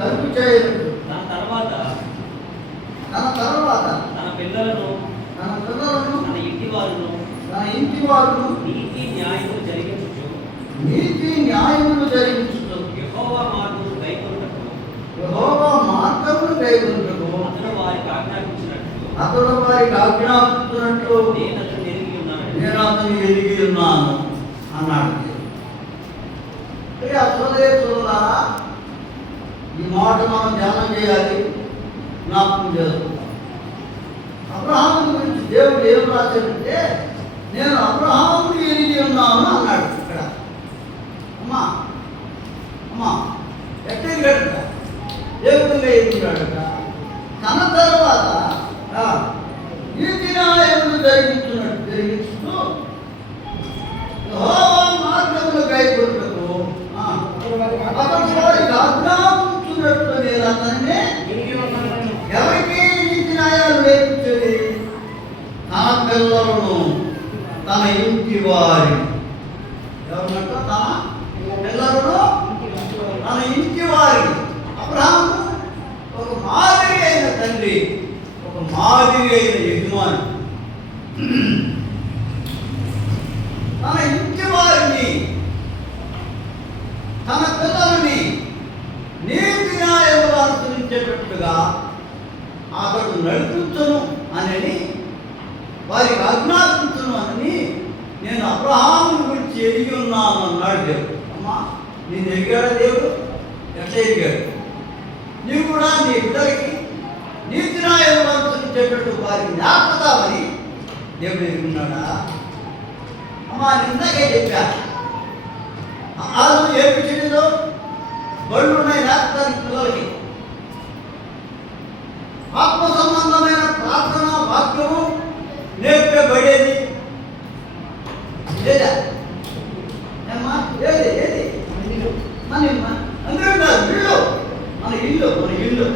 కలుగు చేయనట్లు తన తర్వాత తన పిల్లలను తన ఇంటి వారును నీతి న్యాయములు జరిగించుచు యెహోవా మార్గమును గైకొనుటకు అతడు వారికి ఆజ్ఞాపించినట్లు నేను అతన్ని ఎరిగి ఉన్నాను అన్నాడు. చూడాలా ఈ మాట మనం ధ్యానం చేయాలి, జ్ఞాపకం చేసుకుంటాం. అబ్రహాము గురించి దేవుడు ఏం రాశాడంటే, నేను అబ్రహాముని ఎరిగి ఉన్నాను అన్నాడు. ఇక్కడ అమ్మా అమ్మా ఎట్టేగాడట, దేవుడిగా ఎదుగుతాడట. తన తర్వాత నీతి న్యాయములు జరిగిస్తూ యెహోవా మార్గమును గైకొనుటకు అతడు వారికి ఆజ్ఞాపించినట్లు నేను అతన్ని ఎవరికి నీతి న్యాయాలు నేర్పించేది? తన పిల్లలను తన ఇంటి వారి ఎవరినంట తన పిల్లలను తన ఇంటి వారి. అబ్రహాము ఒక మాదిరి అయిన తండ్రి, ఒక మాదిరి అయిన యజమాని. తన ఇంటి వారిని తన పిల్లలని నీతి న్యాయములు అనుసరించేటట్టుగా అతడు నడిపించను అని, వారికి ఆజ్ఞాపించను అని నేను అబ్రహాము గురించి ఎరిగి ఉన్నాను అన్నాడు దేవుడు. అమ్మా నేను ఎరిగాడా దేవుడు? ఎట్లా ఎరిగాడు? నీవు కూడా నీ బిడ్డలకి నీతి న్యాయములు అనుసరించేటట్టు వారికి జ్ఞాపకాలని దేవుడు ఎరుగున్నాడా? అమ్మా నిందకే చెప్పా, వాళ్ళు ఏమి చెడులో బళ్ళు ఉన్నాయి నేర్పడానికి పిల్లలకి. ఆత్మ సంబంధమైన ప్రార్థన వాక్యము నేర్పబడేది లేదా? ఏమ్మా ఏది ఏది మన అందరూ కాదు, ఇల్లు మన ఇల్లు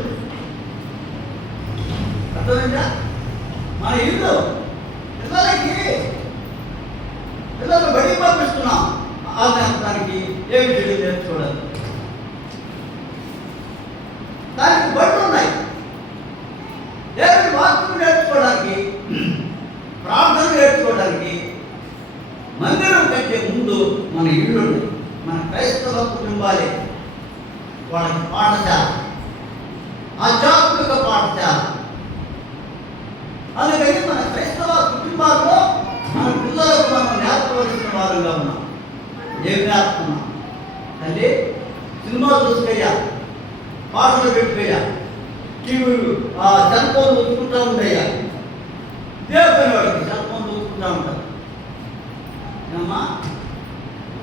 అర్థమైందా? మన ఇల్లు పిల్లలు బడికి పంపిస్తున్నాం. ఆ నేర్పడానికి ఏమి చెడు నేర్చుకోవడానికి దానికి బడులు ఉన్నాయి. దేవుని వాక్యం నేర్చుకోవడానికి, ప్రార్థన నేర్చుకోవడానికి మందిరం కంటే ముందు మన ఇళ్ళు ఉన్నాయి. మన క్రైస్తవ కుటుంబాలే వాళ్ళకి పాఠశాల, ఆధ్యాత్మిక పాఠశాల. అందుకని మన క్రైస్తవ కుటుంబాల్లో మన పిల్లలకు మనం నేర్పవలసిన వారుగా ఉన్నాం. ఏం నేర్పుతున్నాం అంటే సినిమా చూసుకయ్యా, పాటలు పెట్టుకయ్యా, టీవీలు సెల్ ఫోన్ చూసుకుంటూ ఉండయ్యా. దేవుని వాడికి సెల్ ఫోన్ చూసుకుంటూ ఉంటారు. ఏమమ్మా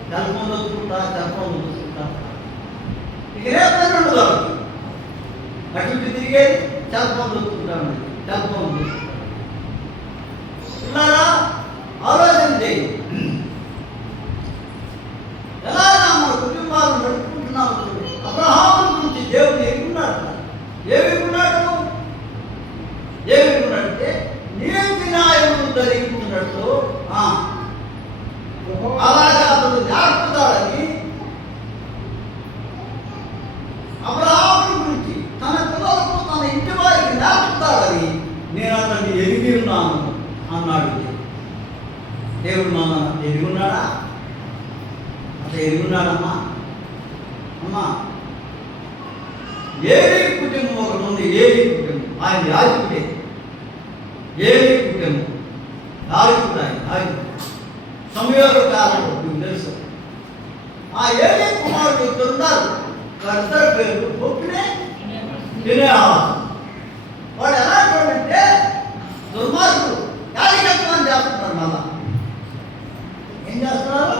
సెల్ ఫోన్ చూసుకుంటా ఇక రేపు ఉండదు. అటు తిరిగేది సెల్ ఫోన్ చూసుకుంటా ఉండేది. సెల్ ఫోన్ చూసుకుంటా పిల్లరా ఆలోచన చేయి. ఎలాగా మన కుటుంబాలను నడుపుకుంటున్నాము? అబ్రహాము గురించి దేవుడు ఏమికున్నాడంటే నీతి న్యాయములు జరిగించినట్టు అలాగా అతడు నేర్పుతాడని, అబ్రహాము గురించి తన పిల్లలకు తన ఇంటి వారికి నేర్పుతాడని నేను అతన్ని ఎరిగి ఉన్నాను అన్నాడు. దేవుడు మన ఎరుగున్నాడా? అట్లా ఎరుగున్నాడమ్మా. అమ్మా ఏలి కుటుంబం ఒకటి ఉంది. ఏలి కుటుంబం ఆయన యాజకుడే. ఏలి కుటుంబం యాజకుడు, ఆయన యాజకుడు. సమయాల కాలంలో మీకు తెలుసు. ఆ ఏలి కుమారుడు ఇద్దరున్నారు. వాళ్ళిద్దరు పేరు ఒప్పినే తినేవాడు. వాడు ఎలాంటి దుర్మార్గుడు, యాజకత్వాన్ని చేస్తున్నారు. మళ్ళా ఏం చేస్తున్నారు?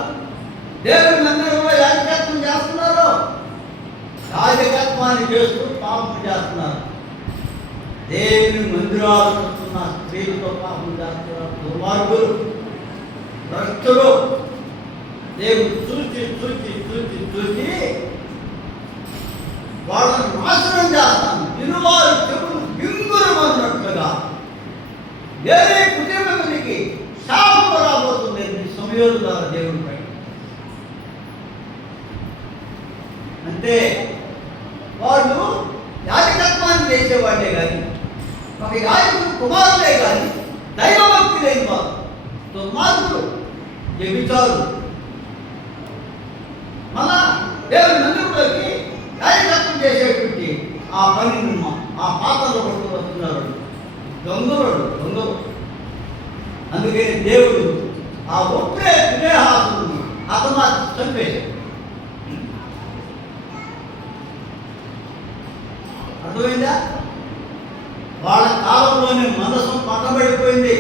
దేవుని మందిరంలో యాజకత్వం చేస్తున్నారు. యాజకత్వాన్ని చేస్తూ పాపం చేస్తున్నారు. దేవుని మందిరాలు వస్తున్న స్త్రీలతో పాపం చేస్తున్నారు. దుర్మార్గులు, భక్తులు. దేవుడు చూచి వాళ్ళని నాశనం చేస్తాను. తిరువారు చెప్పులు గింగురు అన్నట్లుగా వేరే కుటుంబానికి శాపం రాబోతుంది సమయోధ ద్వారా దేవుడిపై. అంటే వాళ్ళు చేసేవాడే కానీ, ఒక యాజకుడు కుమారులే కానీ దైవభక్తి లేని వారు, దుర్మార్గులు, వ్యభిచారులు. మళ్ళా దేవుని మందిరంలోకి యాజకత్వం చేసేటువంటి ఆ పని ఆ పాత్రలో పట్టుకు వస్తున్నారు దొంగలు. అందుకని దేవుడు ఆ ఒక్కడే విదేహాసుని హతమార్చి చంపేశాడు. అర్థమైందా? వాళ్ళ కాలంలోనే మనసు పట్టబడిపోయింది.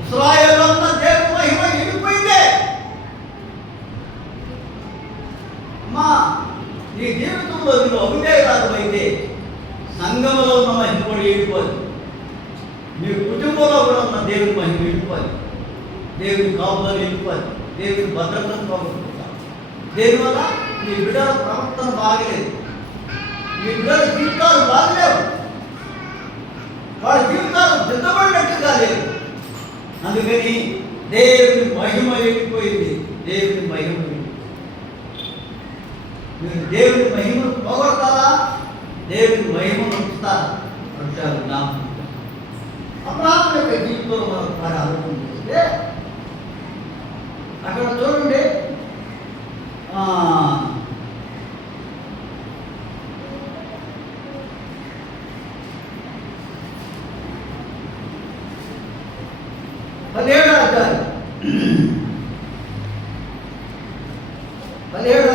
ఇశ్రాయేలులో ఉన్న దేవుని మహిమ వెళ్ళిపోయింది. అమ్మా, నీ జీవితంలో నువ్వు అవిధేయరాజమైతే సంఘంలో ఉన్న మహిమ కూడా వెళ్ళిపోదు. నీ కుటుంబంలో కూడా ఉన్న దేవుని మహిమ వెళ్ళిపోదు. దేవుని కాపులను వెళ్ళిపోదు. దేవుని భద్రతను పోగొట్టుకుంటాం. దేనివల్ల నీ బిడ్డల ప్రవర్తన బాగలేదు, నీ బిడ్డల జీవితాలు బాగలేవు, వాళ్ళ జీవితాలు సిద్ధపడినట్టుగా లేవు. అందుకని దేవుని మహిమ వెళ్ళిపోయింది. దేవుని మహిమ మీరు దేవుని మహిమను పోగొడతారా, దేవుని మహిమను ఉంచుతారా? అంటారు. అబ్రహాము యొక్క జీవితంలో మనం ఒకసారి ఆలోచన చేస్తే అక్కడ చూడండి, పదిహేడో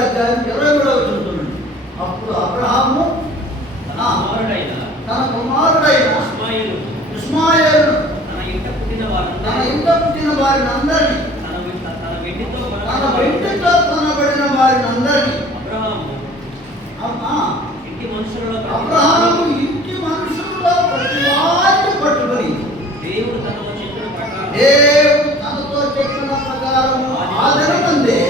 అధ్యాయం 23వ వచనం చూడండి. అప్పుడు అబ్రహాము తన కుమారుడైన ఇష్మాయేలును తన ఇంట పుట్టిన వారిని అందరినీ, తన వెంటితో కొనబడిన వారిని అందరినీ అబ్రహాము ఇంటి మనుషుల్లో ప్రతి వారిని పట్టుకొని దేవుడు తనతో చెప్పిన ప్రకారం ఆదరణందే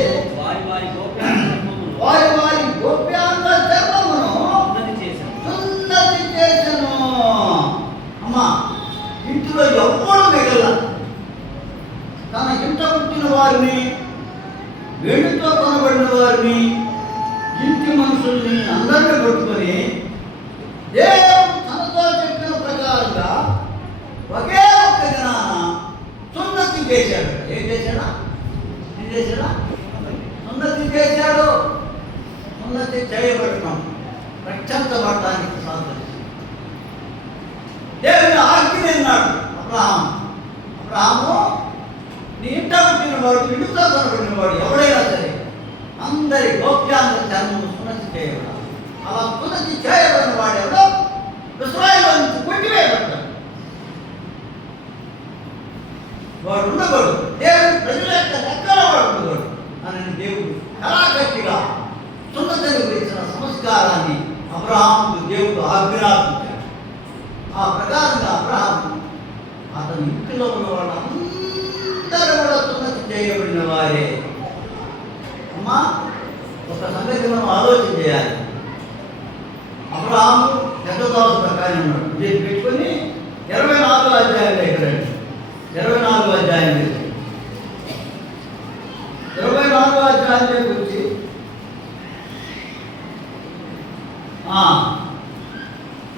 వారి గోప్యాంగ చర్మమును సున్నతి చేసెను. అమ్మా, ఇంటిలో ఎవ్వడు మిగల తన ఇంట పుట్టిన వారిని, వెండితో కొనబడిన వారిని, ఇంటి మనుషుల్ని అందరినీ పట్టుకొని దేవుడు తనతో చెప్పిన ప్రకారంగా ఒకే ఒక్క దినాన సున్నతి చేశాడు. ఏం చేశాడా? సున్నతి చేశాడు. సున్నతి చేయబడటం రక్షించబడటానికి సాధ్యం. దేవుని ఆజ్ఞ అన్నాడు అబ్రహాము, నీ ఇంట పుట్టిన వాడు, ఇంటితో కొనబడిన వాడు ఎవడైనా సరే అందరి గోప్యాంగ చర్మము సున్నతి చేయబడాలి. అలా సున్నతి చేయబడిన వాడు ఎవడో ఇశ్రాయేలు నుంచి కొట్టివేయబడ్డాడు. వాడు ఉండకూడదు, దేవుడు ప్రజల యొక్క లెక్కలో వాడు ఉండకూడదు అని దేవుడు కళాగట్టిగా సున్నతిని గురించిన సంస్కారాన్ని అబ్రహాముకు దేవుడు ఆజ్ఞాపించాడు. ఆ ప్రకారంగా అబ్రహాము అతని ఇంటిలో ఉన్న వాళ్ళందరూ కూడా సున్నతి చేయబడిన వారే. అమ్మా, ఒక సంగతి మనం ఆలోచన చేయాలి. అబ్రహాము పెద్దదాసు ప్రకారం ఉన్నాడు. దీన్ని పెట్టుకొని 24వ అధ్యాయం దగ్గరండి. 24వ అధ్యాయం 24వ అధ్యాయం వచ్చి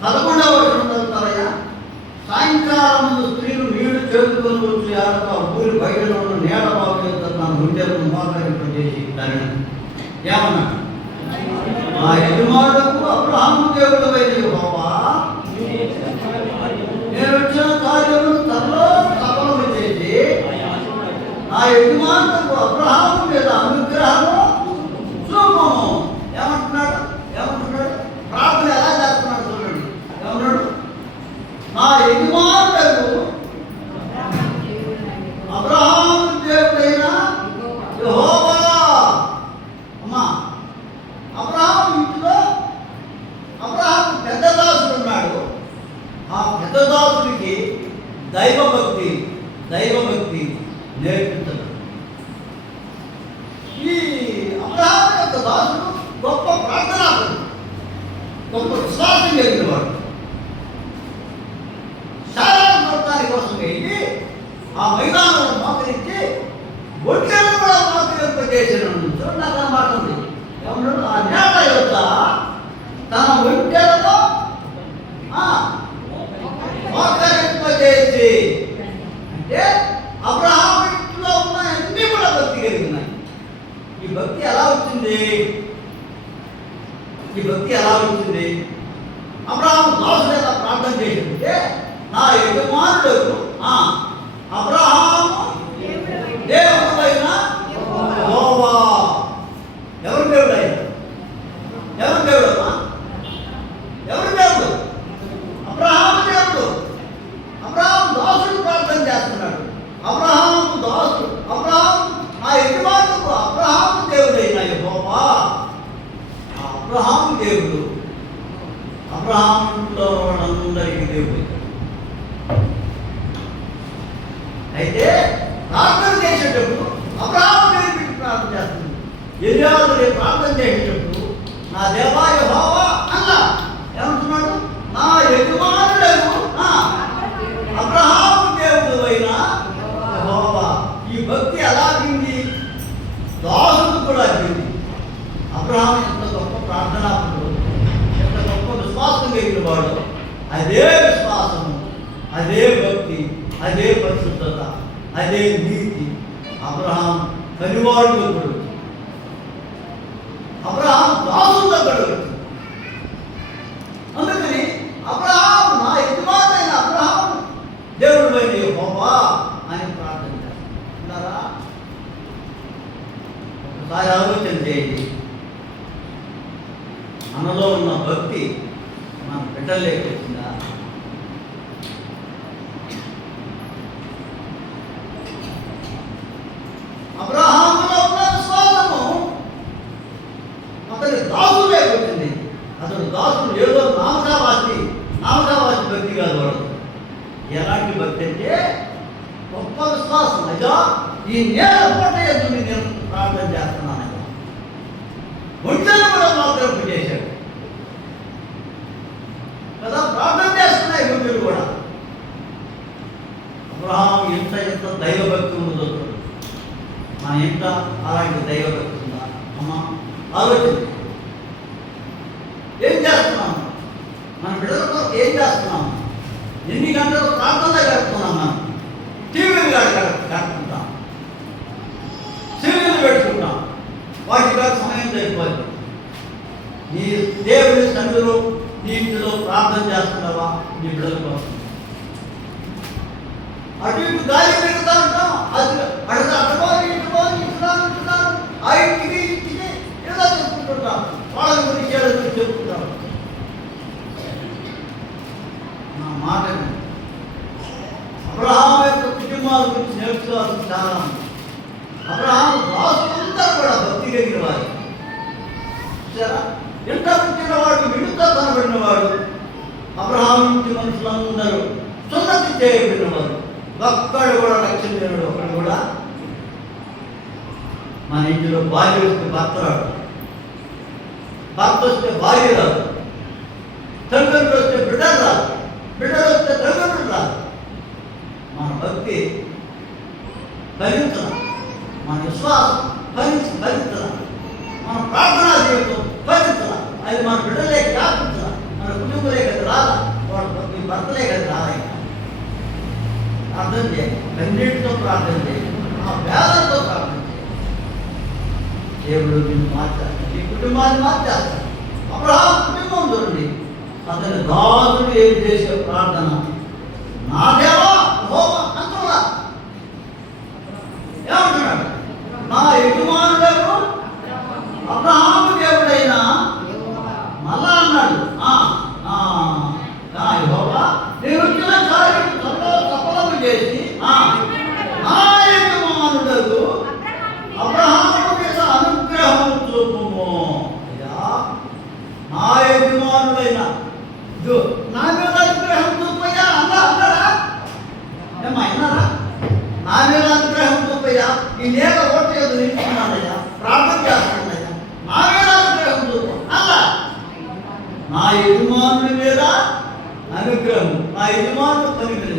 11వ వచనం చదువుతారయ్యా. సాయంకాలం ముందు స్త్రీలు నీళ్లు చేరుకొని వచ్చి ఆ ఊరి బయటలో ఉన్న నేల బాబు యొక్క తన గుండెలను మోకరింపజేసి తనని ఏమన్నా, మా యజమానులకు అబ్రహాము దేవుడు వైద్య బాబా, నేను వచ్చిన కార్యమును తనలో సఫలము చేసి ఆ యజమానులకు అబ్రహాము మీద అనుగ్రహము చూపము. ఏమంటున్నాడు? ప్రార్థన ఎలా చేస్తున్నాడు చూడండి. ఏమన్నాడు? నా యజమానులకు అబ్రహాము దేవుడైన యెహోవా. అమ్మా, అబ్రహాము ఇంటిలో అబ్రహాము పెద్ద దాసుడు ఉన్నాడు. ఆ పెద్ద దాసుడికి దైవభక్తి నేర్పించదు. ఈ అబ్రహాము యొక్క దాసుడు గొప్ప ప్రార్థనాపరుడు, గొప్ప విశ్వాసం కలిగినవాడు. శారీరక మొత్తాని కోసం వెళ్ళి ఆ మైదానంలో మోకరించి ఒంటెలను కూడా మోకరింపజేసిన చూడండి. అక్కడ మాట ఉంది. ఆ నేత యొక్క తన ఒంటె ఈ భక్తి ఎలా వచ్చింది? అబ్రహాము దాసుడు ఎలా ప్రార్థన చేసిందంటే, నా యజమానులకు అబ్రహాము దేవుడైన యెహోవా. ఎవరు దేవుడు ఆయన? ఎవరు దేవుడు? ఎవరు దేవుడు? అబ్రహాము దేవుడు. అబ్రహాము దాసుడు ప్రార్థన చేస్తున్నాడు. అబ్రహాము దాసుడు, అబ్రహాము నా యజమానులకు అబ్రహాము దేవుడైన యెహోవా. అబ్రహాము దేవుడు. అబ్రహాములో వాళ్ళందరికీ దేవుడు. అయితే ప్రార్థన చేసేటప్పుడు అబ్రహాము పేరు పెట్టి ప్రార్థన చేస్తుంది. ఎలియాజరు ప్రార్థన చేసేటప్పుడు నా దేవా యెహోవా అన్నా ఏమంటున్నాడు? నా యజమానులకు అబ్రహాము దేవుడు అయిన యెహోవా. ఈ భక్తి ఎలాగింది? దాసుడు కూడా అయింది. అబ్రహాము ఎంత గొప్ప ప్రార్థనాపరుడు, ఎంత గొప్ప విశ్వాసం కలిగిన వాడు. అదే విశ్వాసము, అదే భక్తి, అదే పరిశుద్ధత, అదే నీతి అబ్రహాం కనివాడు గొప్పడు. అబ్రహాం దాసుడు దగ్గడు. అందుకని అబ్రహాం నా యజమానైన అబ్రహాం దేవుడు అయిన యెహోవా అని ప్రార్థన చేస్తున్నారా? ఒకసారి ఆలోచన చేయండి. మనలో ఉన్న భక్తి మన బిడ్డల్లోకి వచ్చిందా? అబ్రహాములో ఉన్న విశ్వాసము అతని దాసులే వచ్చింది. అతడు దాసుడు ఏదో నామకావాసి భక్తి కాదు వాడు. ఎలాంటి భక్తి అంటే గొప్ప విశ్వాసం. అయ్యా ఈ నేల పూట ఎందుకు నేను ప్రార్థన చేస్తున్నాను. ఒంటరి కూడా మాత్రం చేశాడు కదా, ప్రార్థన చేస్తున్నాయి గుండెలు కూడా. అబ్రహాం ఎంత దైవభక్తి ఉన్నదో మన ఎంత అలాంటి దైవభక్తి ఉందా? అమ్మా ఆలోచన. ఏం చేస్తున్నాము మన బిడ్డలతో? ఏం చేస్తున్నాము? ఎన్ని గంటలు ప్రార్థనలో గడుపుతున్నాం? మనం టీవీలు గడుపుకుంటాం, సీరియల్ పెట్టుకుంటాం, వాటి కాదు సమయం సరిపోదు. నీ దేవుని సన్నిధిలో నీ ఇంటిలో ప్రార్థన చేస్తున్నావా? నీ బిడ్డల కోసం అటు ఇటు గాలి పెడుతూ ఉంటాం. అది అడుగు అడ్డుకోని ఇంటుకోని ఇంటున్నాను ఆ ఇంటికి ఏదో చెప్పుకుంటుంటాం. వాళ్ళ గురించి ఏదో చెప్పుకుంటాం. నా మాట అబ్రహాం యొక్క కుటుంబాల గురించి నేర్చుకోవాల్సిన చాలా ఉంది. అబ్రహాం దాసులందరూ కూడా భక్తి కలిగిన వారు. సరే, ఎంత పుట్టిన వాడు, విడుత కనబడిన వాడు. అబ్రహాం నుంచి మనుషులందరూ సున్నతి చేయబడిన వారు. ఒక్కడు కూడా లక్ష్యం లేడు. ఒకడు కూడా మన ఇంటిలో భార్య వస్తే భర్త రాడు, భర్త వస్తే భార్య రాదు, తల్లిదండ్రులు వస్తే బిడ్డలు రాదు, బిడ్డలు వస్తే తల్లిదండ్రులు రాదు. మన భక్తి ఫలించాలి, మన విశ్వాసం ఫలించాలి, మన ప్రార్థనా జీవితం ఫలించాలి. అది మన బిడ్డలేక వ్యాపించాలి, మన కుటుంబలే కదా రాదా, వాళ్ళ భర్తలే కదా రాదా. ప్రార్థన చేయాలి, కన్నీటితో ప్రార్థన చేయాలి, ఆ వేదంతో ప్రార్థన చేయాలి. దేవుడు నిన్ను మార్చాలి, నీ కుటుంబాన్ని మార్చేస్తాడు. అబ్రహాం కుటుంబం చూడండి, అతని దాసుడు ఏం చేసే ప్రార్థన, నా దేవా యెహోవా అంటున్నా. ఏమంటున్నాడు? నా యజమానులకు అబ్రహాము దేవుడైన మళ్ళా అన్నాడు, నా యెహోవా నేను వచ్చిన కార్యం సఫలము చేసి నా యజమానులకు అబ్రహాము మీద అనుగ్రహం చూపుము. నా యజమానుడైన నా మీద అనుగ్రహం చూపయ్యా అన్నాడా? ఏమా అన్నారా? నా మీద అనుగ్రహం చూపయ్యా, ఈ నేల ఓటు ఏదో నిలుచుకున్నానయ్యా, ప్రార్థన చేస్తున్నాయ్యా, నా మీద అనుగ్రహం చూపు అలా. నా యజమానుడి మీద అనుగ్రహం, నా యజమానుడు పని మీద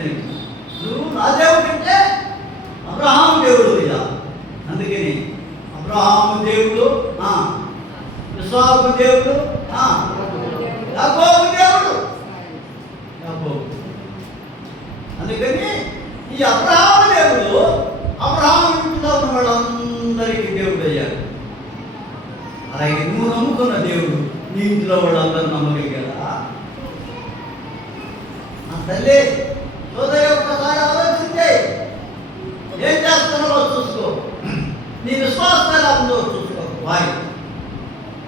నువ్వు నా దేవుడు అంటే అబ్రహాము దేవుడు అయ్యా. అందుకని అబ్రహాము దేవుడు, ఇస్సాకు దేవుడు, యాకోబు దేవుడు. అందుకని ఈ అబ్రహాము దేవుడు అబ్రహాము ఇంట్లో ఉన్న వాళ్ళందరికీ దేవుడు అయ్యాడు. అలాగే నువ్వు నమ్ముకున్న దేవుడు నీ ఇంట్లో వాళ్ళందరూ నమ్మగలిగారా? ఆ తల్లి సోదరి ఒక్కసారి ఆలోచించే, ఏం చేస్తున్నావో చూసుకో, నీ విశ్వాసం ఎలా ఉందో చూసుకో. వాయి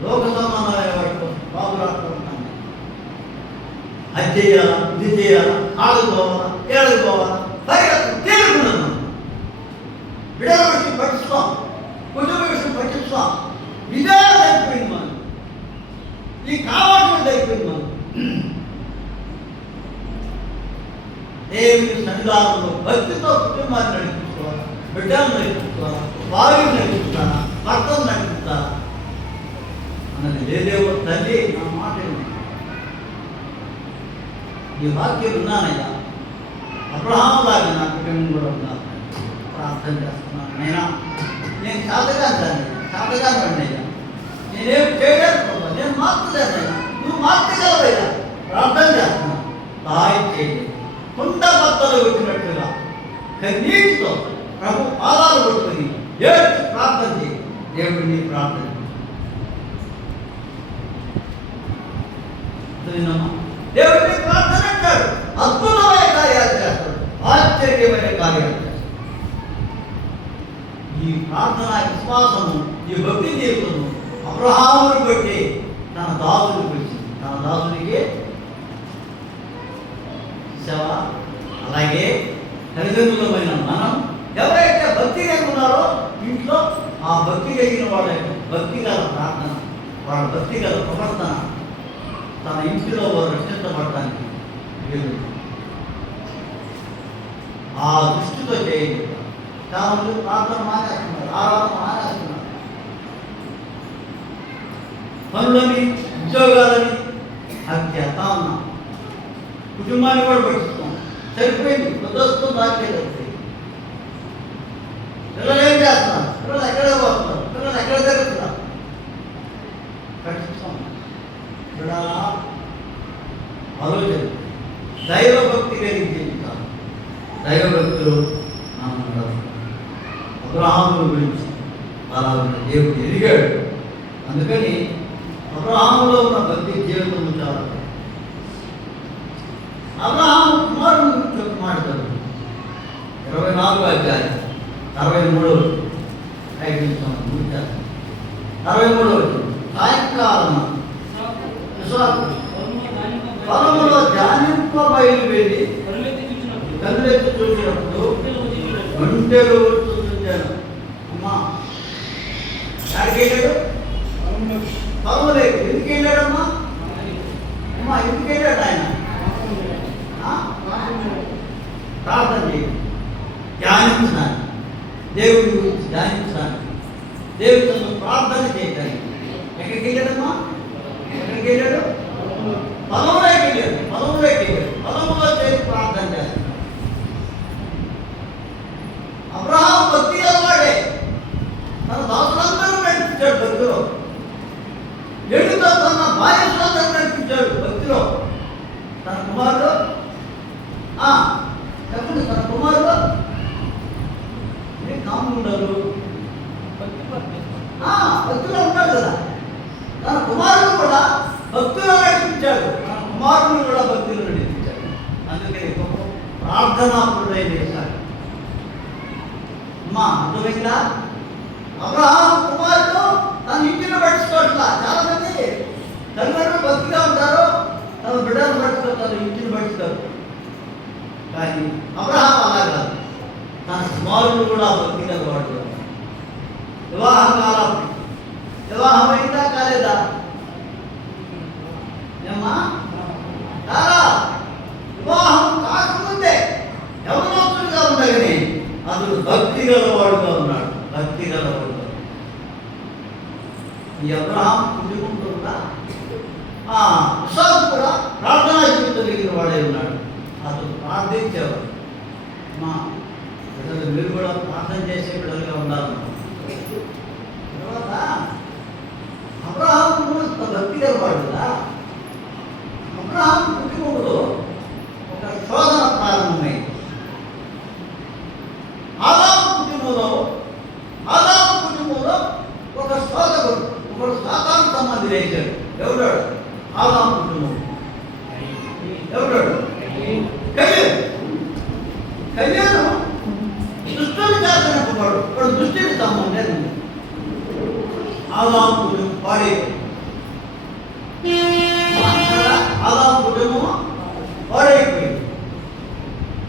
లోక సంబంధమైన వాటితో బాబు రాకుంటున్నాను, అది చేయాలా, ఇది చేయాలా, ఆడుకోవాలా, ఏడుకోవాలా, తేలుకున్నాను. బిడ్డల విషయం పట్టిస్తాం, కుటుంబ విషయం పట్టిస్తాం. ఇదే అయిపోయింది మనం, ఈ కావాల్సింది అయిపోయింది మనం. దేవుని సన్నిధానంలో భక్తితో కుటుంబాన్ని నడిపించుకోవాలి, బిడ్డలను నడిపించుకోవాలా, భార్యను నడిపించాలా, భర్తను నడిపించాలా అన్నది లేదేవో తల్లి నా మాట ఈ వాక్యం విన్నానయ్యా. అబ్రహాము లాగా నా కుటుంబం కూడా ఉండాలి. ప్రార్థన చేస్తున్నాను నైనా, నేను చాతగా పడినయ్యా, నేనేం చేయలేదు ప్రభా, నేను మార్చలేదయ్యా, నువ్వు మార్చగలవయ్యా. ప్రార్థన చేస్తున్నాను, సహాయం చేయలేదు. కుండ బద్దలు పెట్టినట్లుగా కన్నీటితో ప్రభు పాదాలు పట్టుకుని ఏడ్చి ప్రార్థన చేయి. దేవుడిని ప్రార్థన దేవుడిని ప్రార్థన అంటాడు. అద్భుతమైన కార్యాలు చేస్తాడు, ఆశ్చర్యమైన కార్యాలు చేస్తాడు. ఈ ప్రార్థన విశ్వాసము, ఈ భక్తి జీవితము అబ్రహామును బట్టి తన దాసుడికి వచ్చింది. తన దాసుడికి సేవ. అలాగే తల్లిదండ్రులమైన మనం ఎవరైతే భక్తి కలిగి ఉన్నారో ఇంట్లో ఆ భక్తి కలిగిన వాళ్ళ భక్తి గల ప్రార్థన, వాళ్ళ భక్తి గల ప్రవర్తన తన ఇంటిలో వారు రక్షించబడటానికి వీలు. ఆ దృష్టితో చేయండి. చాలా మంది ప్రార్థన మానేస్తున్నారు, ఆరాధన మానేస్తున్నారు. పనులని, ఉద్యోగాలని అది చేస్తా ఉన్నాం. కుటుంబాన్ని కూడా పట్టిస్తాం. సరిపోయింది, వద్దొస్తూ దాకేది. పిల్లలు ఏం చేస్తున్నారు? పిల్లలు ఎక్కడ పోతున్నారు? పిల్లలు ఎక్కడ జరుగుతున్నారు? పట్టిస్తాం. చూడాలా ఆలోచన, దైవభక్తి కలిగి జీవితాలు. దైవభక్తులు అబ్రహామును గురించి అలా దేవుడు ఎదిగాడు. అందుకని అబ్రహాములో ఉన్న భక్తి జీవితం చాలా. అబ్రహాము కుమారుని గురించి ఒక మాట చదువు. 24వ అధ్యాయం 63వ 63వ సాయంకాలం పొలంలో ధ్యానింప బయలువెళ్ళి కళ్ళెత్తి చూసినప్పుడు ఒంటెలు చూపించాను. అమ్మా ఎక్కడికి వెళ్ళాడు? పొలంలోకి. ఎందుకు వెళ్ళాడమ్మా? అమ్మా ఎందుకు వెళ్ళాడు ఆయన? ప్రార్థన చేయండి, ధ్యానించడానికి, దేవుడి గురించి ధ్యానించడానికి, దేవుడితో ప్రార్థన చేయడానికి. ఎక్కడికి వెళ్ళాడమ్మా? ఎక్కడికి వెళ్ళాడు? పొలంలోకి వెళ్ళాడు. పొలంలో చేసి ప్రార్థన చేస్తాడు. అబ్రహాము భక్తి గలవాడే. తన దాసులందరూ నడిపించాడు భక్తిలో. ఎడుతో తన భార్యలందరూ నడిపించాడు భక్తిలో. తన కుమారుడు చెప్పండి, తన కుమారుడు కాముండరు భక్తిలో ఉన్నాడు కదా. తన కుమారుడు కూడా భక్తిలో నడిపించాడు. తన కుమారుడు కూడా భక్తిలో నడిపించాడు. అందుకని గొప్ప ప్రార్థనాపరుడై చేశాడు. అమ్మా అర్థమైందా? అబ్రహాము కుమారుడు తన ఇంటిని పట్టించుకోవట్లా. చాలా మంది తల్లిదండ్రులు భక్తిగా ఉంటారు, తన బిడ్డను పట్టుకోతారు, ఇంటిని పట్టుకోరు. కానీ అబ్రహాము అలా కాదు, తన కుమారుడు కూడా భక్తిగా వాడు. వివాహం అయిందా కాలేదా? ఏమ్మా చాలా వివాహం కాకముందే యవనస్తుడిగా ఉండగానే అతడు భక్తి గలవాడుగా ఉన్నాడు. భక్తి గలవాడుగా ఈ అబ్రహాం పుట్టుకుంటుందా విశ్వాసం కూడా ప్రార్థనా జీవితం కలిగిన వాడే ఉన్నాడు. అతను ప్రార్థించేవాడు. మా బిడ్డలు మీరు కూడా ప్రార్థన చేసే బిడ్డలుగా ఉండాలన్నమాట. తర్వాత అబ్రహాము భక్తి గలవాడు కదా. అబ్రహాము కుటుంబంలో ఒక శోధన ప్రారంభమైంది. ఆదాము కుటుంబంలో ఒక శోధకుడు, ఒకడు సాతాను సంబంధి వేశాడు. ఎవడాడు? ఆదాము కుటుంబం. ఎవడాడు? కయ్యను. కయ్యను దుష్టుని చేతనింపబడు. వాడు దుష్టికి సంబంధం లేదు. ఆదాము కుటుంబం పాడైపోయింది. ఆదాము కుటుంబం పాడైపోయింది.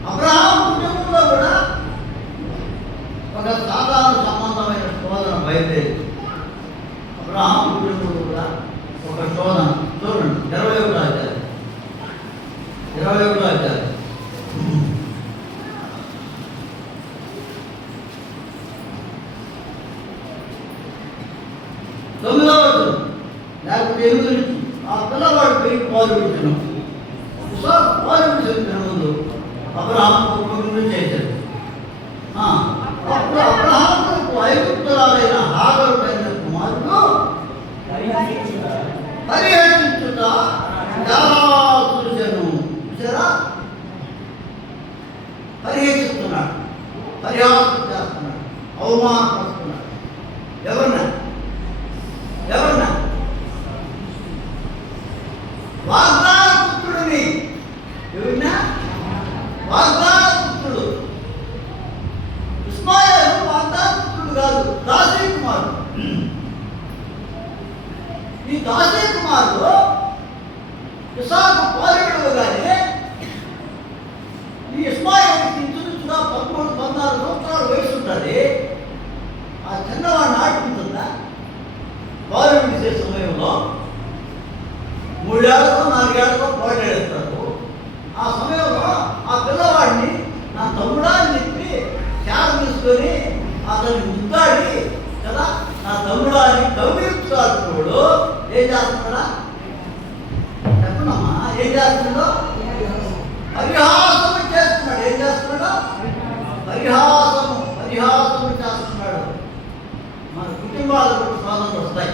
అబ్రహాం కుటుంబంలో కూడా ఒక సాధారణ సంబంధమైన శోధన బయలుదేరింది. అబ్రహాం కుటుంబంలో కూడా ఒక శోధన. చూడండి 21వ అధ్యాయం. 21వ అధ్యాయం. లేకపోతే 8 నుంచి ఆ పిల్లవాడు పెరిగి పాలు విడిచినాం. పాలు విడిచిన ముందు అబ్రహాం కుటుంబం చేశాడు. అప్పుడు అబ్రహాముకు ఐగుప్తురాలైన హాగరు పైన కుమారుడు పరిహరించుట చాలా చూశాను. చూసారా? పరిహరిస్తున్నాడు, పరిహాసం చేస్తున్నాడు, అవమానపరుస్తున్నాడు. ఎవరన్నా వాగ్దానపుత్రుడిని. ఎవరినా? వాగ్దానపుత్రుడు. ఇస్మాయిలు వాగ్దానపుత్రుడు కాదు, దాసీ కుమారుడు. ఈ దాసీ కుమారుడు ఇసాకు పాలిడవగానే ఈ ఇస్మాయిల్కి ఇంచుమించుగా 13-14 సంవత్సరాల వయసు ఉంటుంది. ఆ చిన్నవాడు నాటుకుంటుందా? పాలు విడిసే సమయంలో 3 ఏళ్ళతో 4 ఏళ్ళతో పోటాడేస్తారు. ఆ సమయంలో ఆ పిల్లవాడిని నా తమ్ముడా అని చెప్పి శాఖ తీసుకొని అతన్ని ముద్దాడి కదా, నా తమ్ముడా అని కవిత్వాడు ఏం చేస్తున్నాడా? చెప్పనమ్మా, ఏం చేస్తున్నాడో? పరిహాసము చేస్తున్నాడు. ఏం చేస్తున్నాడు? పరిహాసము చేస్తున్నాడు. మన కుటుంబాలకు కూడా స్వాతంత్రం వస్తాయి.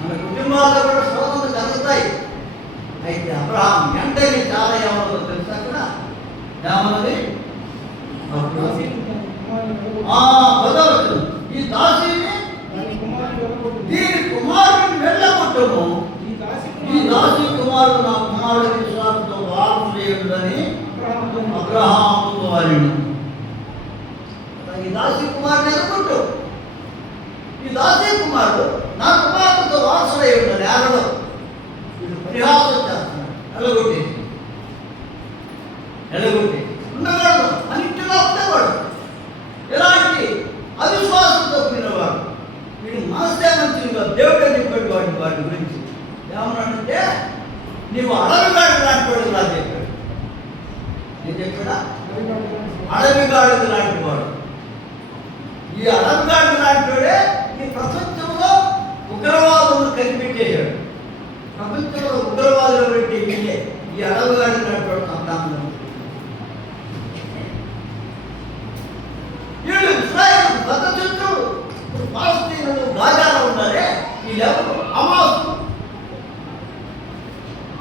మన కుటుంబాల్లో కూడా స్వాతంత్రం జరుగుతాయి. అయితే అబ్రహాం వెంటనే చాలా ఏమన్నదో తెలుసా? అక్కడ ఏమన్నది? పదవచ్చు. ఈ దాసిని దీని కుమారుడిని వెళ్ళగొట్టము. ఈ దాసి కుమారుడు నా కుమారుడి విశ్వాసంతో వారం చేయుడని అబ్రహాముతో అనిను. ఈ దాసి కుమారుని ఎదుర్కొంటూ ఈ దాసి కుమారుడు నా కుమారుడితో వారసుడై ఉండని ఆగడం. వీడు పరిహాసం చేస్తున్నాడు. ఎలగొట్టి ఉండవాడు, అన్నింటిలో ఉండేవాడు. ఎలాంటి అవిశ్వాసంతో కూడినవాడు. వీడు మనసే మంచిగా దేవుడు అని చెప్పాడు. వాడి గురించి ఏమన్నాడంటే, నీవు అడవిగాడి లాంటి వాడు రా చెప్పాడు. నేను చెప్పాడా? అడవిగాడిది లాంటి వాడు. ఈ అడవిగాడి లాంటి వాడే ఈ ప్రపంచంలో ఉగ్రవాదులను కనిపెట్టేశాడు. ప్రపంచంలో ఉగ్రవాదులు పెట్టి ఈ అడవిగాడి లాంటి వాడు సంతానం. వీళ్ళు ఇస్రాయేల్ బద్దశత్రువులు. పాలస్తీనులు గాజాలో ఉన్నారే, వీళ్ళెవరు? హమాసు,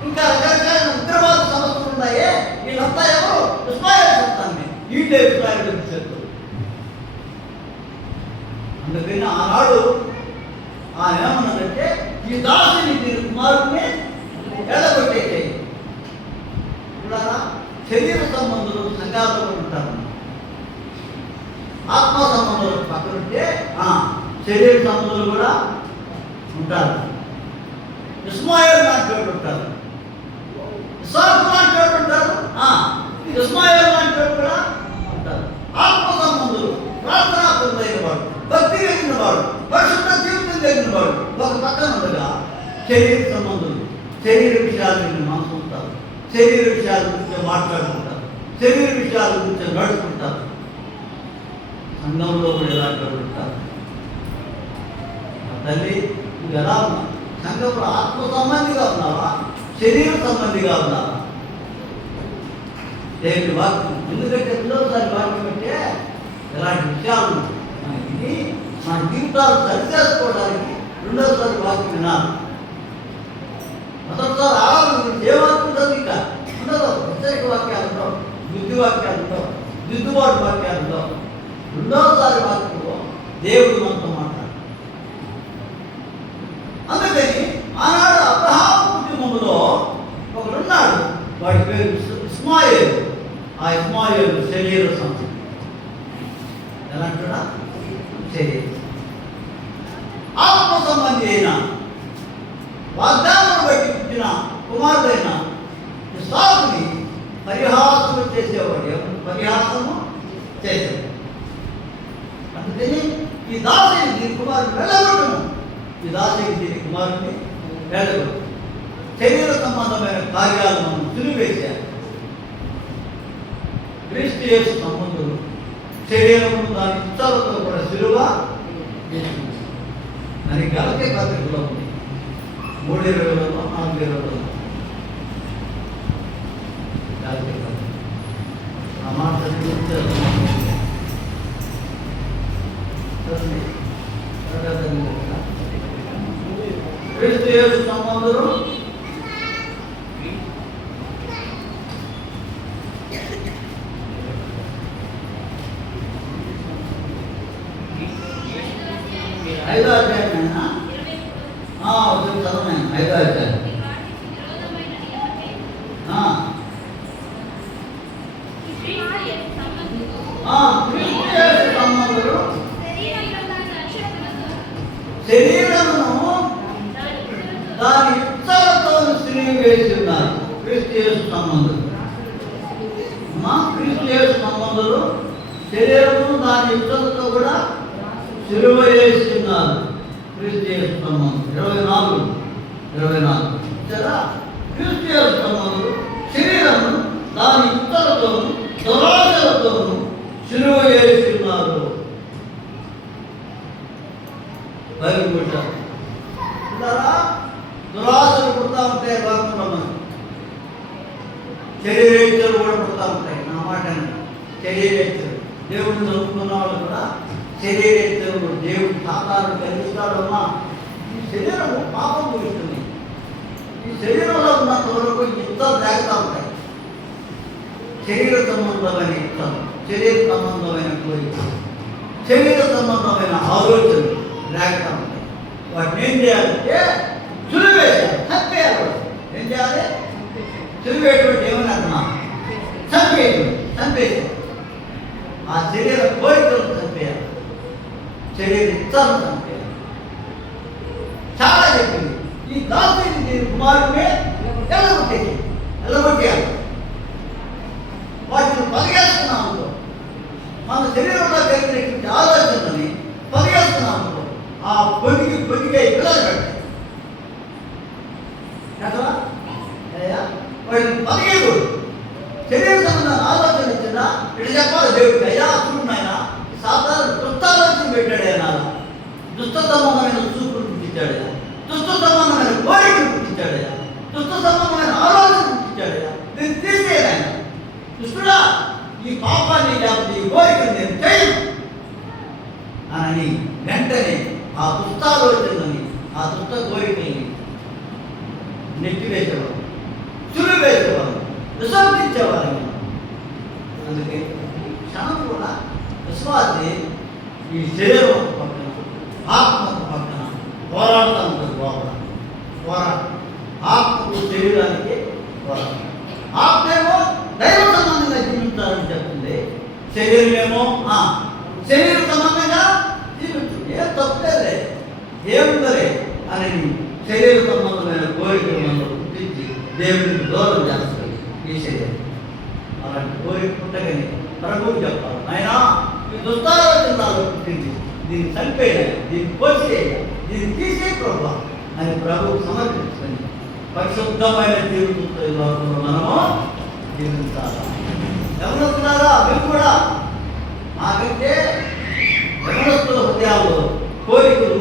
ఇంకా రకరకాల ఉగ్రవాద సంస్థలు ఉన్నాయే, వీళ్ళంతా ఎవరు? ఇస్రాయేల్ సంతానమే. వీళ్ళే ఇస్రాయేల్ శత్రువులు. అందుకని ఆనాడు ఆయన ఏమన్నదంటే, ఈ దాసుని దీని కుమారుడిని ఎడగొట్టేసాయి. ఇలా శరీర సంబంధులు సంఘాలతో ఉంటారు. ఆత్మ సంబంధాలు పక్కనుంటే శరీర సంబంధాలు కూడా ఉంటారు. ఇస్మాయిల్ లాంటి వాడు ఉంటారు, ఇస్సాకు లాంటి వాడు ఉంటారు, ఇస్మాయిల్ లాంటి వాడు కూడా ఉంటారు. ఆత్మ సంబంధులు, ప్రార్థనాపరులైన వాడు, భక్తి కలిగిన వాడు, పరిశుద్ధ జీవితం కలిగిన వాడు ఒక పక్కన ఉండగా, శరీర సంబంధులు శరీర విషయాల గురించి మనసు ఉంటారు, శరీర విషయాల గురించి మాట్లాడుకుంటారు, శరీర విషయాల గురించి నడుచుకుంటారు. సంఘంలో కూడా ఎలాంటి వాడు ఉంటారు. తల్లి నువ్వు ఎలా ఉన్నావు? సంఘంలో ఆత్మ సంబంధిగా ఉన్నావా, శరీర సంబంధిగా ఉన్నావా? దేవుని వాక్యం. ఎందుకంటే రెండోసారి వాక్యం అంటే ఎలాంటి విషయాలు మనకి మన జీవితాలు సరిచేసుకోవడానికి రెండోసారి వాక్యం వినాలి. మొదటిసారి ఆరాధన గురించి ఏ వాక్యం చదివిక ఉండదు. వ్యతిరేక వాక్యాలతో, బుద్ధి వాక్యాలతో, దిద్దుబాటు వాక్యాలతో. రెండోసారి వాక్యంలో దేవుడు మనతో మాట్లాడు. ఇస్మాయిల్ శరీర సంబంధం. ఎలా అంటున్నా? శరీర ఆత్మ సంబంధి అయిన వాగ్దానం బట్టి పుట్టిన కుమారుడైన ఇస్సాకుని పరిహాసము చేసేవాడు. ఎవరు పరిహాసము చేసేవాడు? అందుకని ఈ దాసుని దీని కుమారుని వెళ్ళగొట్టము. ఈ దాసుని దీని కుమారుని వెళ్ళగొట్టు. శరీర సంబంధమైన కార్యాలను సిలువేశారు. క్రీస్తు యేసు సంబంధులు శరీరము దాని ఇచ్చాలతో కూడా సిలువ అని గలతీ పత్రికలో ఉంది. 3:20 4:20 గలతీ పత్రిక ఆ మాట క్రీస్తు యేసు సంబంధులు ఐదో అధ్యాయం చదవను. ఐదో అధ్యాయం సంబంధులు శరీరమును దాని ఇచ్చలతో సిలువ వేసి ఉన్నారు. క్రీస్తు యేసు సంబంధులు క్రీస్తు యేసు సంబంధులు శరీరమును దాని ఇచ్చలతో కూడా సిలువ వేసి ఉన్నారు. క్రీస్తు యేసు సంబంధం 24 కదా. క్రీస్తు యేసు సంబంధులు శరీరము దాని ఇత్తలతోనూ దురాశలతోనూ సిలువ వేసి ఉన్నారు. దురాశలు పుడతా ఉంటాయి. బాగుంటాం శరీరేచ్ఛలు కూడా పుడతా ఉంటాయి. నా మాట శరీరేచ్ఛలు దేవుడిని నమ్ముకున్న వాళ్ళు కూడా శరీరేచ్ఛలు దేవుడు సాతాను కలిగిస్తాడమ్మా. ఈ శరీరము పాపం గురిస్తుంది. ఈ శరీరంలో ఉన్నంత వరకు యుద్ధాలు లేకపోతా ఉంటాయి. శరీర సంబంధమైన యుద్ధం, శరీర సంబంధమైన కోరిక, శరీర సంబంధమైన ఆలోచనలు లేకపోతా ఉంటాయి. వాటిని ఏం చేయాలంటే చులివేశారు, చంపేయాలి. ఏం చేయాలి? చులివేటువంటి ఏమని అర్థమా? చంపేశారు. ఆ శరీర కోరికలను చంపేయాలి, శరీర ఇచ్చాలను చంపేయాలి. చాలా చెప్పింది. ఈ దాసుని దీని కుమారుడినే ఎల్లగొట్టేయాలి. వాటిని పరిగెస్తున్నాము. మన శరీరంలో కలిగినటువంటి ఆలోచనని పరిగెస్తున్నాము. ఆ పొదిగి పిల్లలు పెట్టాయి కదా. వాటిని పరిగెడు శరీర సంబంధం ఆలోచన ఇచ్చిందా ఇటు చెప్పాలి దేవుడికి. అయ్యా చూడున్నాయన సాధారణ దుష్టాలోచన పెట్టాడు. ఆయన దుష్ట సంబంధమైన చూపులు పుట్టించాడు. దుష్ట సంబంధమైన కోరికలు పుట్టించాడు. దుష్ట సంబంధమైన ఆలోచన పుట్టించాడు. నేను తీసేయాలి. దుష్టుడా, ఈ పాపాన్ని లేకపోతే ఈ కోరికను నేను చేయను అని వెంటనే ఆ దుష్టాలోచనని, ఆ దుష్ట కోరికల్ని నెట్టివేసేవారు, చులివేసేవారు, విసర్జించేవారు. అందుకే క్షణం కూడా విశ్వాసి ఈ శరీరం పక్కన ఆత్మకు పక్కన పోరాడుతూ ఉంటుంది. పోరాటం ఆత్మకు శరీరానికి పోరాటం. ఆత్మేమో దైవ సంబంధంగా జీవించాలని చెప్తుంది. శరీరమేమో శరీర సంబంధంగా జీవించుంది. ఏం తప్పలేదే, ఏముందరే అని శరీర సంబంధమైన కోరికలు మనం గుర్తించి దేవుడికి దూరం చేస్తుంది ఈ శరీరం. అలాంటి కోరిక పుట్టగానే ప్రభువుకి చెప్పాలి, ఆయన ఈ దుష్టాలోచనలు పుట్టింది, దీన్ని చంపేయాలి, దీన్ని పోసేయాలి, దీన్ని తీసే ప్రభు అని ప్రభువుకు సమర్పించుకొని పరిశుద్ధమైన జీవితంతో ఈ లోకంలో మనము జీవించాలి. ఎవరొస్తున్నారా? మీరు కూడా మాకంటే ఎవరొస్తున్న హృదయాల్లో కోరికలు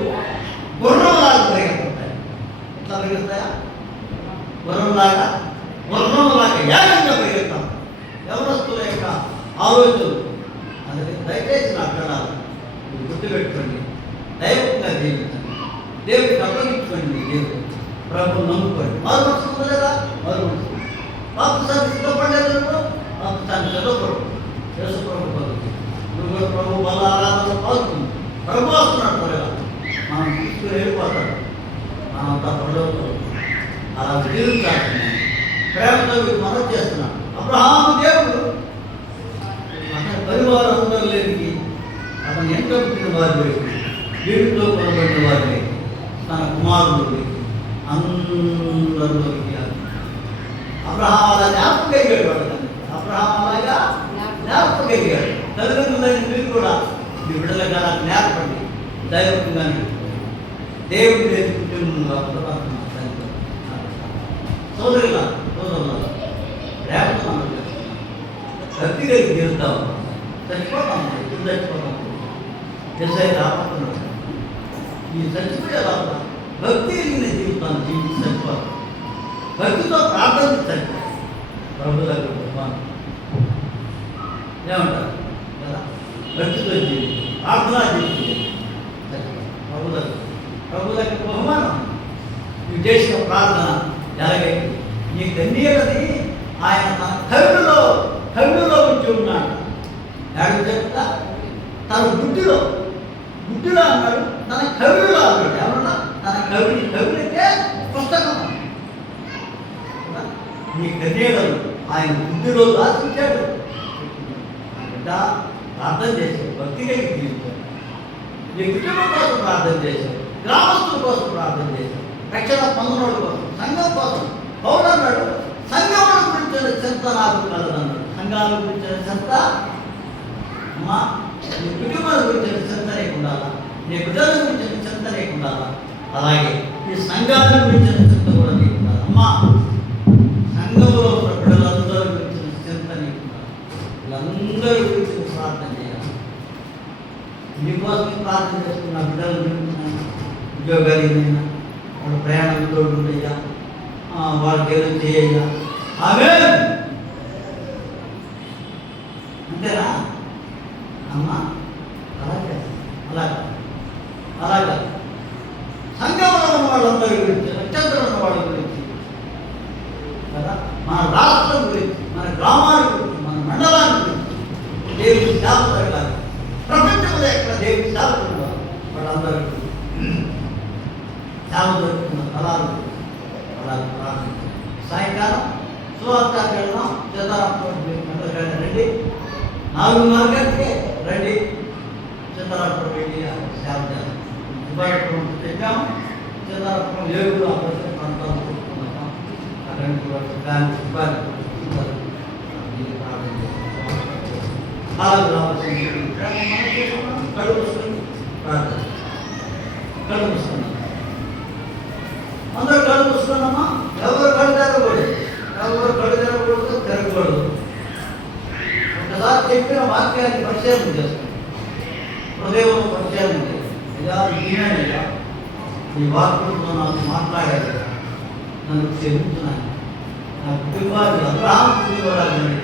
గుర్రంలాగా పరిగెత్తాయి. ఎట్లా పరిగెత్తాయా? గుర్రంలాగా ఏకంగా పరిగెత్తాం ఎవరొస్తున్న యొక్క ఆలోచనలు. అందుకని దయచేసి నా కళాలు గుర్తుపెట్టుకోండి, దైవంగా జీవించండి, దేవుడికి అప్పగించుకోండి. దేవుడు ప్రభు నమ్ముకోండి. మరుమనసు లేదా మరుమనసు బాప్తిసాన్ని సిద్ధపడలేదు, బాప్తిసాన్ని చదవకూడదు. యేసు ప్రభు పలుకు నువ్వు కూడా ప్రభు వల్ల ఆరాధనలో పాల్గొంది. ప్రభు వస్తున్నాడు త్వరగా, మనం తీసుకుని వెళ్ళిపోతాడు. మనంతా పడవతో అలా జీవించాలి. ప్రేమతో మనం చేస్తున్నాం. అబ్రహాము దేవుడు వారి వైపు, వీటితో కొనబడిన వారి వైపు, తన కుమారుడు వైపు అందరిలోకి అబ్రహాం అలా జ్ఞాపకయ్యాడు. వాళ్ళని అబ్రహాం అలాగా జ్ఞాపకయ్యాడు. తల్లిదండ్రులైన మీరు కూడా మీ బిడ్డలకు అలా జ్ఞాపకండి. దైవకంగానే దేవుడు లేని కుటుంబంగా సోదరులా రేపటి మనం భక్తి కలిగి జీవితాం చచ్చిపోతాం. ఎప్పుడు చచ్చిపోతాం? ఎస్ఐ రాబోతున్నాడు. ఈ చచ్చిపోయేలా భక్తి కలిగిన జీవితాన్ని జీవించి చచ్చిపోతాం. భక్తితో ప్రార్థన చచ్చిపోతాం. ప్రభు దగ్గర ఏమంటారు కదా? భక్తితో జీవితం, ప్రార్థనా జీవితం ప్రభు దగ్గర బహుమానం. నువ్వు చేసిన ప్రార్థన ఎలాగైతే నీ కన్నీళ్ళని ఆయన తన కవిడులో ఉంచి ఉన్నాడు. ఏడు చెప్తా తన గుడ్డిలో అన్నాడు, తన కవిడులో అన్నాడు. ఏమన్నా తన కవిడికే పుస్తకం. నీ కన్నీళ్ళను ఆయన గుడ్డిలో దాచించాడు. బిడ్డ ప్రార్థన చేశాడు, భక్తి కలిగి జీవించాడు. నీ కుటుంబం కోసం ప్రార్థన చేశాడు, గ్రామస్తుల కోసం ప్రార్థన చేశాడు, రక్షణ పొందనోడు కోసం, సంఘం కోసం. పౌరుడు అన్నాడు, సంఘముల గురించిన చింత నాకు కలదన్నాడు. సంఘాల గురించిన చింత అమ్మా, నీ కుటుంబాల గురించిన చింత లేకుండాలా, నీ బిడ్డల గురించిన చింత లేకుండాలా, అలాగే ఈ సంఘాల గురించిన చింత కూడా లేకుండాలి. అమ్మా, సంఘంలో ఉన్న బిడ్డలందరి గురించిన చింత లేకుండా వీళ్ళందరి గురించి ప్రార్థన చేయాలి. నీకోసం ప్రార్థన చేసుకున్న బిడ్డల గురించి ఉద్యోగాలు ఏమైనా వాళ్ళ ప్రయాణంతో ఉండయ్యా, వాళ్ళకి ఏదో చేయ్యా. ఆమేన్. అంతేనా అమ్మా? అలాగా సంఘంలో ఉన్న వాళ్ళందరి గురించి, నక్షత్రం ఉన్న వాళ్ళ గురించి కదా, మన రాష్ట్రం గురించి, మన గ్రామాల గురించి, మన మండలాల గురించి దేవుడి సేవ జరగాలి. ప్రపంచంలో ఎక్కడ దేవుడి సేవ జరగాలి. వాళ్ళందరూ సేవ జరుగుతున్న స్థలాలు అలాగే ప్రార్థించాలి. సాయంకాలం సువార్తకి వెళ్దాం. సీతారామపురం రండి, 4:30 గంటకే రండి. సీతారామపురం వెళ్ళి సేవ చేస్తాం. సుబ్బాయపురం చెప్పాము, సీతారామపురం 7 ప్రాంతాలు చెప్పుకున్నాం. అక్కడ సుబ్బాయపురం ప్రార్థన చేస్తాం. కడుపు వస్తుంది ప్రార్థన. కడుపు వస్తున్నాం, అందరూ కళ్ళు చూస్తున్నామా? ఎవరు కళ్ళు తిరగకూడదు. ఒకసారి చెప్పిన వాక్యాన్ని పరిశీలన చేస్తాం, హృదయంలో పరిశీలన చేస్తాం. ఇలా ఈ వాక్యంతో నాకు మాట్లాడారు, నన్ను క్షమించున్నాను. నా కుటుంబాన్ని అబ్రహాం కుటుంబాన్ని